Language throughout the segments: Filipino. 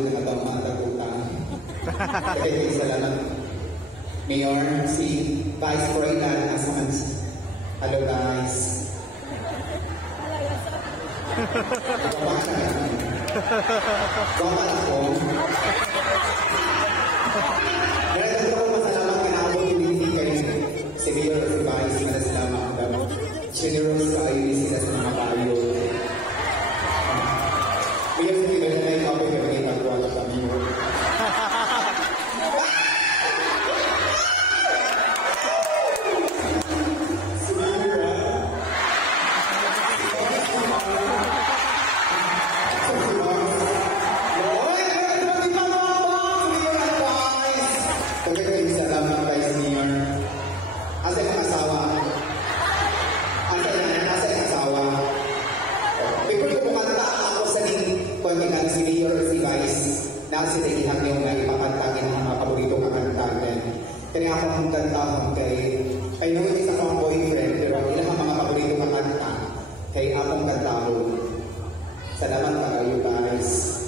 yun ang atang mga tagutan. Kaya salamat. Mayor, si Vice President Asmans. Hello guys. Gawal ako. Kaya ito ko masalamat kinabot yung hindi kayo si Mayor si Vice na salamat. Generous sa ayun sila sa mga bayo. Kaya hindi ka na yung kapit na may pagwala sa Mayor. Sinagihan niyo nga ipapantagin ang mga paboritong kakantagan. Kaya ako ang kantahon kay nung isa ko ang boyfriend, pero ilang ang mga paboritong kakanta kay akong kantahon. Salamat ka kayo guys.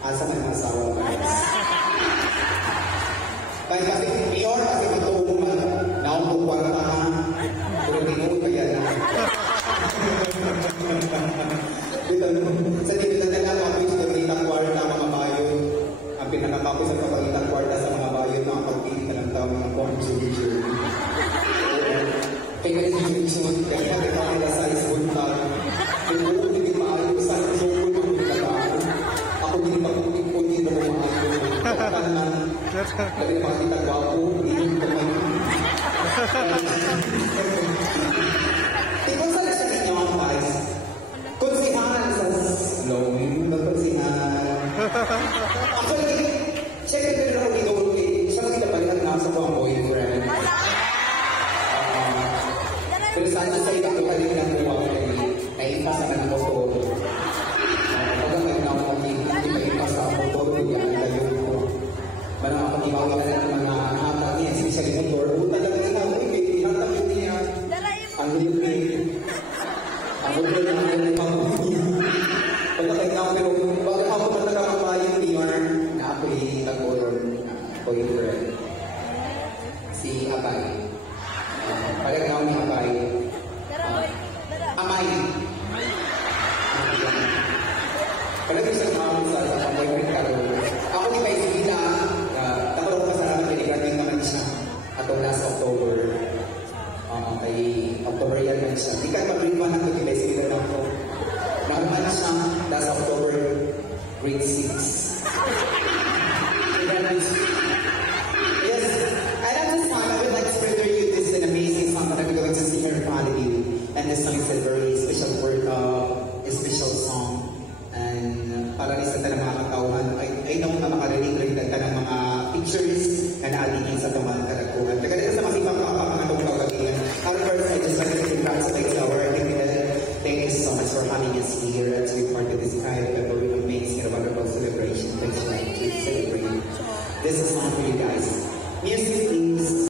Asa man ang asawa guys. Kaya kasi Mayor, kasi matuungan na akong bukwarta ha. Pero tinuod kaya na. Sa dito na lang ako yung pinakitang kwarta mga bayon. Ang pinakatapos sa kapagitang kwarta sa mga bayon na pagpili ka ng tao mga conjuncture. Kaya nag-iisip kaya nagkakala sa isbuntan. Kung buong hindi maayos sa isbuntan ng pinagkaan. Ako hindi maputik-puti na bumahayo. Katanan, lagi na makakita gwapo, hindi ko man. Tingnan sa nasa ninyo ang guys. Konsihan sa slowing na konsihan. Actually, second din ako dito ulit. Siya lang kinabalihan na sa mga boyfriend. Pero saan sa ito ko kanina ng buwag kayo. Naimpasakan ako to. Pagka may nakapagin, hindi naipas sa ako to. Yan, kayo ko. Manang ako ibawa na ng mga nakapag niya. Especially motor. Talaga nila, may pinatapit niya. Ang libre. Ang libre na mga pamilya. Pagkakit na ako, pero bago ako matalaga ang bayan, Mayor, na ako'y tagulong boyfriend. Si Abay. Pagkakit na ako ni Abay. Amay. Pagkakit siya na ako sa boyfriend ka rin. Ako ni May Sibila, nakulong ka sa naman, pinigrading naman siya. Ato last October. Kay October yan lang siya. Di ka mag-reman ako ni May Sibila na ako. Nakuha na siya last October, grade 6. Yes, and at this time, I would like to further you this is an amazing song that I'm going to sing here in front of you. And this song is a very special word, a special song. And para rin sa tanang mga katauhan, I know na makarinig rin ka ng mga pictures na naaligin sa tumahan karakuhan. Kaya sa masipang makapangatong kagalingan. First, I just like to congratulate our activity. Thank you so much for having us here and to be part of this kind of very amazing and wonderful celebration. Thanks for celebrating. This is song for you guys. Music